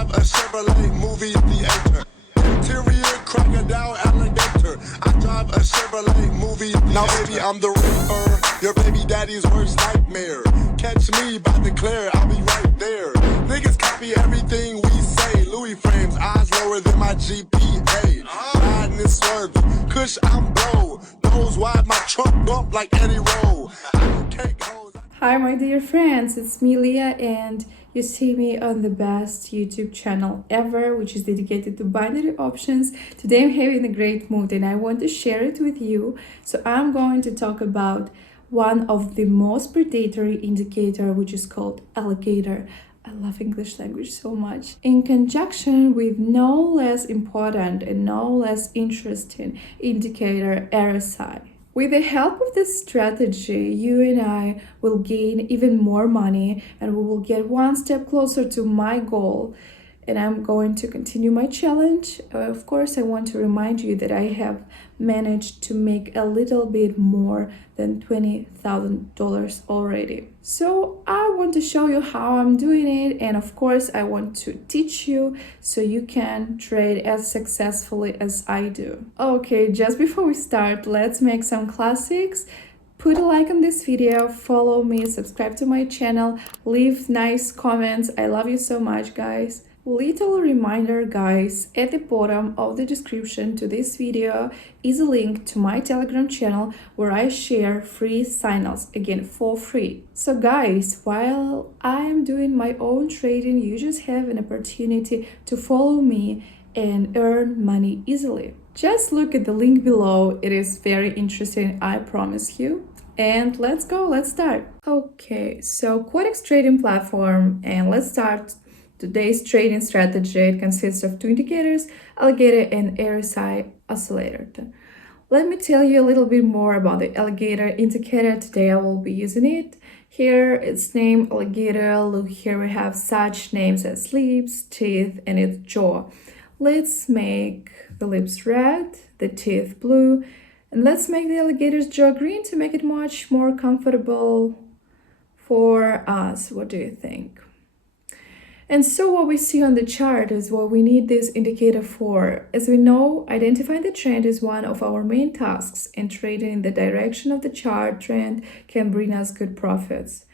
drive a Chevrolet movie theater. Interior crocodile alligator. I drive a Chevrolet movie theater. Now baby, I'm the reaper, your baby daddy's worst nightmare. Catch me by the Claire, I'll be right there. Niggas copy everything we say. Louis frames, eyes lower than my GPA. Riding and swerving, Kush I'm blow. Nose wide, my trunk bump like Eddie Roll. I do cake hoes. Hi my dear friends, it's me Leah and you see me on the best YouTube channel ever, which is dedicated to binary options. Today I'm having a great mood and I want to share it with you. So I'm going to talk about one of the most predatory indicator, which is called alligator. I love English language so much. In conjunction with no less important and no less interesting indicator RSI. With the help of this strategy, you and I will gain even more money and we will get one step closer to my goal. And I'm going to continue my challenge. Of course, I want to remind you that I have managed to make a little bit more than $20,000 already. So I want to show you how I'm doing it. And of course, I want to teach you so you can trade as successfully as I do. Okay, just before we start, let's make some classics. Put a like on this video, follow me, subscribe to my channel, leave nice comments. I love you so much, guys. Little reminder, guys, at the bottom of the description to this video is a link to my Telegram channel where I share free signals, again for free. So guys, while I am doing my own trading, you just have an opportunity to follow me and earn money easily. Just look at the link below, it is very interesting, I promise you. And let's go, let's start. Okay, so Quotex trading platform, and let's start. Today's trading strategy, it consists of two indicators, alligator and RSI oscillator. Let me tell you a little bit more about the alligator indicator. Today I will be using it. Here it's named alligator. Look, here we have such names as lips, teeth, and its jaw. Let's make the lips red, the teeth blue, and let's make the alligator's jaw green to make it much more comfortable for us. What do you think? And so what we see on the chart is what we need this indicator for. As we know, identifying the trend is one of our main tasks, and trading in the direction of the chart trend can bring us good profits.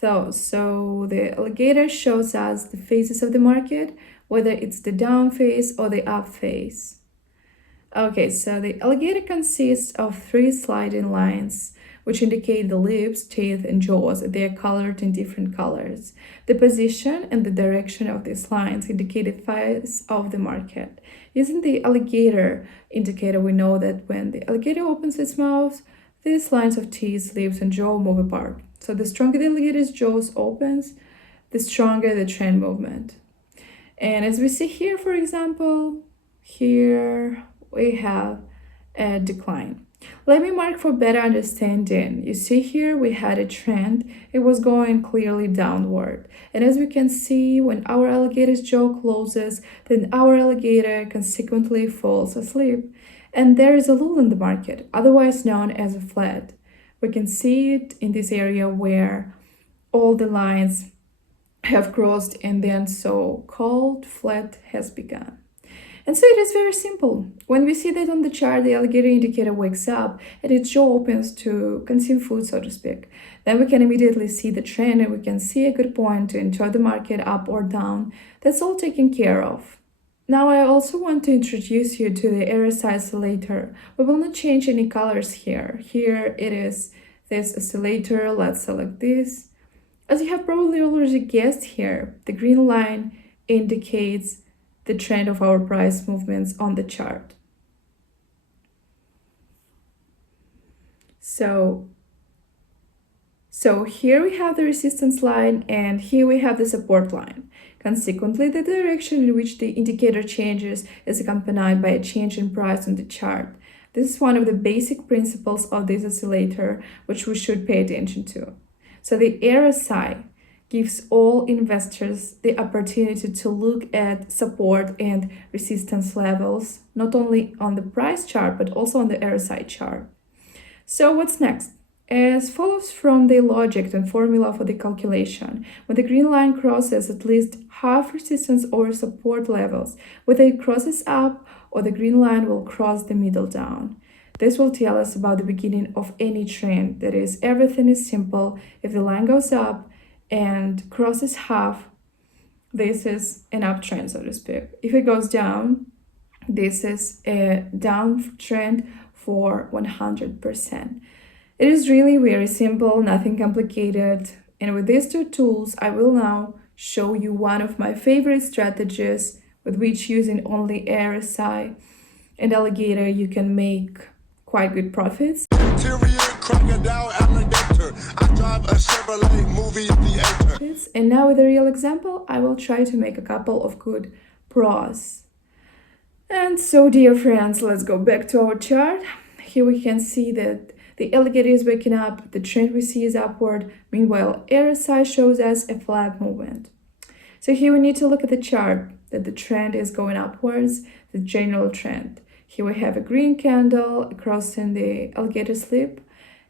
So the alligator shows us the phases of the market, whether it's the down phase or the up phase. Okay, so the alligator consists of three sliding lines, which indicate the lips, teeth, and jaws. They are colored in different colors. The position and the direction of these lines indicate the phase of the market. Using the alligator indicator, we know that when the alligator opens its mouth, these lines of teeth, lips, and jaw move apart. So the stronger the alligator's jaws opens, the stronger the trend movement. And as we see here, for example, here we have a decline. Let me mark for better understanding. You see here we had a trend. It was going clearly downward. And as we can see, when our alligator's jaw closes, then our alligator consequently falls asleep. And there is a lull in the market, otherwise known as a flat. We can see it in this area where all the lines have crossed and then so-called flat has begun. And so it is very simple. When we see that on the chart, the alligator indicator wakes up and its jaw opens to consume food, so to speak. Then we can immediately see the trend and we can see a good point to enter the market up or down. That's all taken care of. Now I also want to introduce you to the RSI oscillator. We will not change any colors here. Here it is this oscillator. Let's select this. As you have probably already guessed here, the green line indicates the trend of our price movements on the chart. So here we have the resistance line and here we have the support line. Consequently, the direction in which the indicator changes is accompanied by a change in price on the chart. This is one of the basic principles of this oscillator, which we should pay attention to. So the RSI gives all investors the opportunity to look at support and resistance levels, not only on the price chart, but also on the RSI chart. So what's next? as follows from the logic and formula for the calculation. When the green line crosses at least half resistance or support levels, whether it crosses up or the green line will cross the middle down. This will tell us about the beginning of any trend. That is, everything is simple. If the line goes up and crosses half, this is an uptrend, so to speak. If it goes down, this is a downtrend for 100%. It is really very simple, nothing complicated. And with these two tools, I will now show you one of my favorite strategies with which, using only RSI and alligator, you can make quite good profits. Interior crocodile alligator. I drive a Chevrolet movie theater. And now with a real example, I will try to make a couple of good pros. And so, dear friends, let's go back to our chart. Here we can see that the alligator is waking up, the trend we see is upward. Meanwhile, RSI shows us a flat movement. So here we need to look at the chart, that the trend is going upwards, the general trend. Here we have a green candle crossing the alligator slip.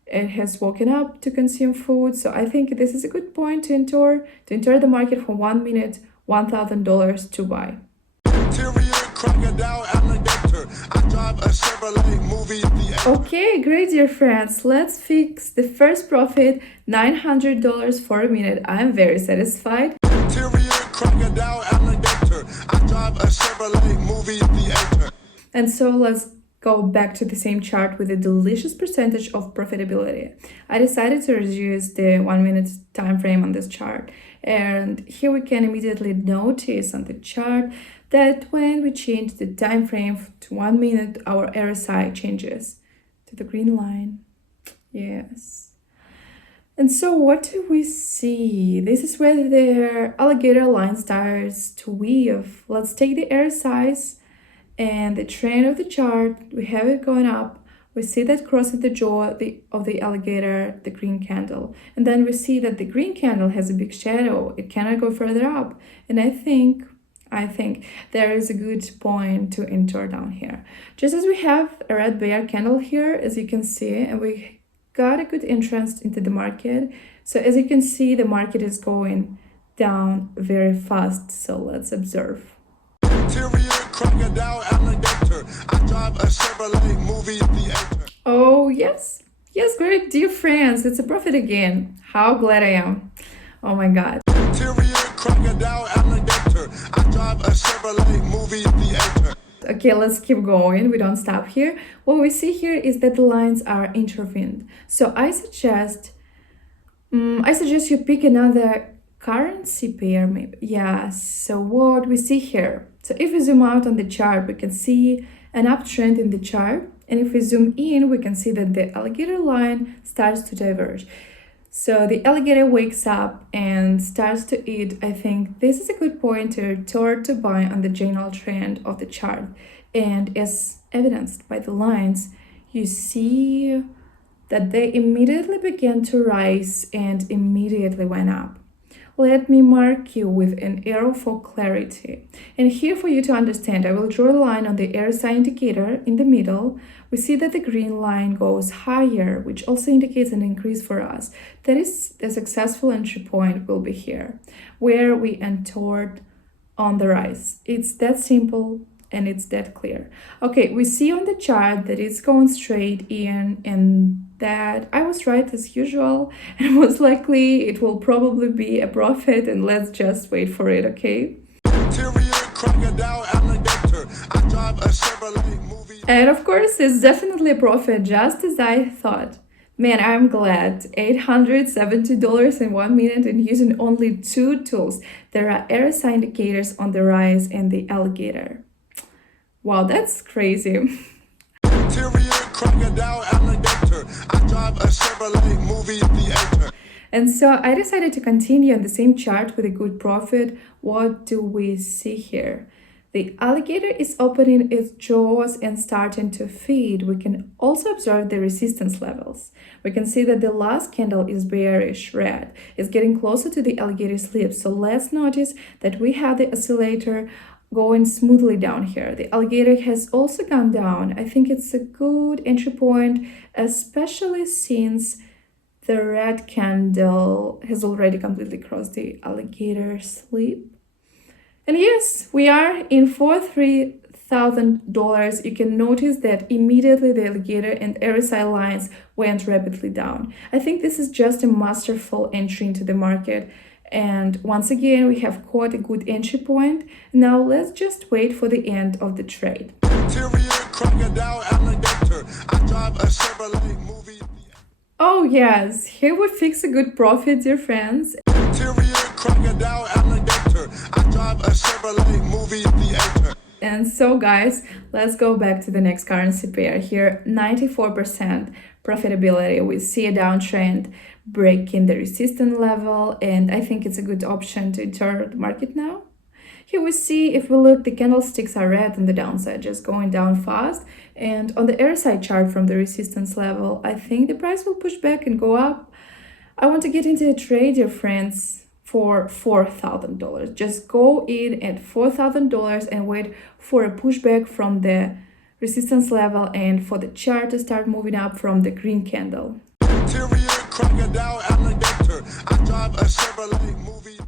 It has woken up to consume food. So I think this is a good point to enter the market for 1 minute, $1,000 to buy. Interior crocodile alligator. I drive a Chevrolet movie theater. Okay, great, dear friends. Let's fix the first profit, $900 for a minute. I'm very satisfied. Interior crocodile alligator. I drive a Chevrolet movie theater. And so let's go back to the same chart with a delicious percentage of profitability. I decided to reduce the 1 minute time frame on this chart. And here we can immediately notice on the chart that when we change the time frame to 1 minute, our RSI changes to the green line. Yes. And so what do we see? This is where the alligator line starts to weave. Let's take the RSIs and the trend of the chart. We have it going up. We see that crossing the jaw of the alligator, the green candle. And then we see that the green candle has a big shadow. It cannot go further up. And I think there is a good point to enter down here. Just as we have a red bear candle here, as you can see, and we got a good entrance into the market. So as you can see, the market is going down very fast. So let's observe. Interior crocodile alligator. I drive a Chevrolet movie theater. Oh, yes. Yes, great, dear friends. It's a profit again. How glad I am. Oh my God. Interior crocodile alligator. I drive a Chevrolet movie theater. Okay, let's keep going. We don't stop here. What we see here is that the lines are intervened. So I suggest you pick another currency pair, maybe. Yeah, so what we see here. So if we zoom out on the chart, we can see an uptrend in the chart. And if we zoom in, we can see that the alligator line starts to diverge. So the alligator wakes up and starts to eat. I think this is a good pointer to buy on the general trend of the chart. And as evidenced by the lines, you see that they immediately began to rise and immediately went up. Let me mark you with an arrow for clarity. And here for you to understand, I will draw a line on the RSI indicator in the middle. We see that the green line goes higher, which also indicates an increase for us. That is, the successful entry point will be here, where we entered on the rise. It's that simple and it's that clear. Okay, we see on the chart that it's going straight in and that I was right as usual, and most likely it will probably be a profit, and let's just wait for it, okay? Interior crocodile alligator. I drive a Chevrolet movie. And of course, it's definitely a profit, just as I thought. Man, I'm glad. $870 in 1 minute and using only two tools. There are RSI indicators on the rise and the alligator. Wow, that's crazy. Interior crocodile alligator. I drive a Chevrolet movie theater. And so I decided to continue on the same chart with a good profit. What do we see here? The alligator is opening its jaws and starting to feed. We can also observe the resistance levels. We can see that the last candle is bearish red. It's getting closer to the alligator slip. So let's notice that we have the oscillator going smoothly down here. The alligator has also gone down. I think it's a good entry point, especially since The red candle has already completely crossed the alligator sleep. And yes, we are in for $3,000. You can notice that immediately the alligator and RSI lines went rapidly down. I think this is just a masterful entry into the market. And once again, we have caught a good entry point. Now let's just wait for the end of the trade. Interior crocodile alligator. I drive a Chevrolet movie. Oh yes, here we fix a good profit, dear friends. Interior crocodile alligator. I drive a Chevrolet movie theater. And so guys, let's go back to the next currency pair here. 94% profitability. We see a downtrend breaking the resistance level, and I think it's a good option to enter the market now. Here we see, if we look, the candlesticks are red on the downside, just going down fast. And on the RSI chart from the resistance level, I think the price will push back and go up. I want to get into a trade, dear friends, for $4,000. Just go in at $4,000 and wait for a pushback from the resistance level and for the chart to start moving up from the green candle. Interior crocodile alligator. I drive a Chevrolet movie.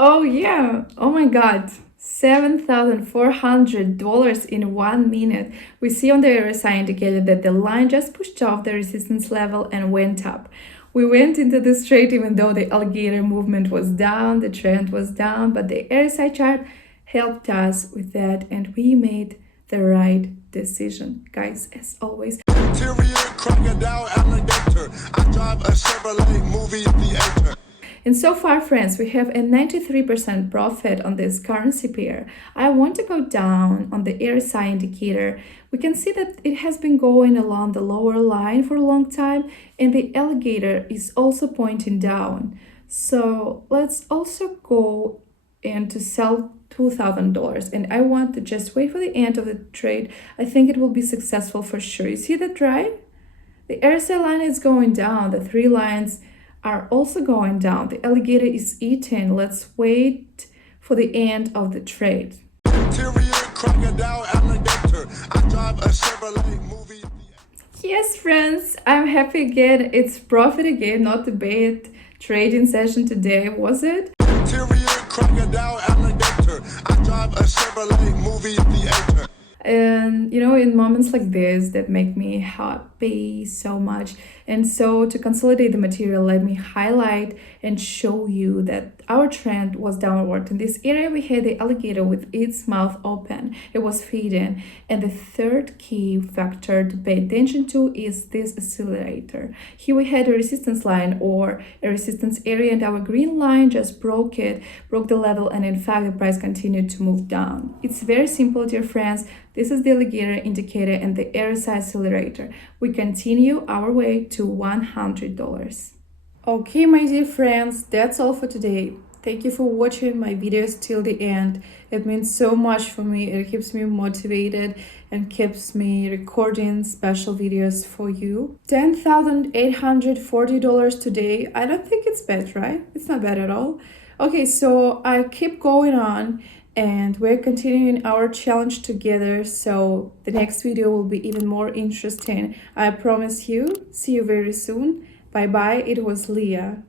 Oh yeah, oh my god, $7,400 in 1 minute. We see on the RSI indicator that the line just pushed off the resistance level and went up. We went into this trade even though the alligator movement was down, the trend was down, but the RSI chart helped us with that and we made the right decision, guys, as always. Interior crocodile alligator. I drive a Chevrolet movie theater. And so far, friends, we have a 93% profit on this currency pair. I want to go down on the RSI indicator. We can see that it has been going along the lower line for a long time, and the alligator is also pointing down. So let's also go and to sell $2,000, and I want to just wait for the end of the trade. I think it will be successful for sure. You see that, right? The RSI line is going down. The three lines are also going down. The alligator is eating. Let's wait for the end of the trade. Interior crocodile alligator. I drive a Chevrolet movie. Yes, friends, I'm happy again. It's profit again, not a bad trading session today, was it? Interior crocodile alligator. I drive a Chevrolet movie theater. And you know, in moments like this that make me happy so much. And so to consolidate the material, let me highlight and show you that our trend was downward. In this area, we had the alligator with its mouth open. It was feeding. And the third key factor to pay attention to is this accelerator. Here we had a resistance line or a resistance area, and our green line just broke the level, and in fact, the price continued to move down. It's very simple, dear friends. This is the alligator indicator and the RSI accelerator. We continue our way to $100. Okay, my dear friends, that's all for today. Thank you for watching my videos till the end. It means so much for me. It keeps me motivated and keeps me recording special videos for you. $10,840 today. I don't think it's bad, right? It's not bad at all. Okay, so I keep going on and we're continuing our challenge together, so the next video will be even more interesting. I promise you. See you very soon. Bye bye. It was Leah.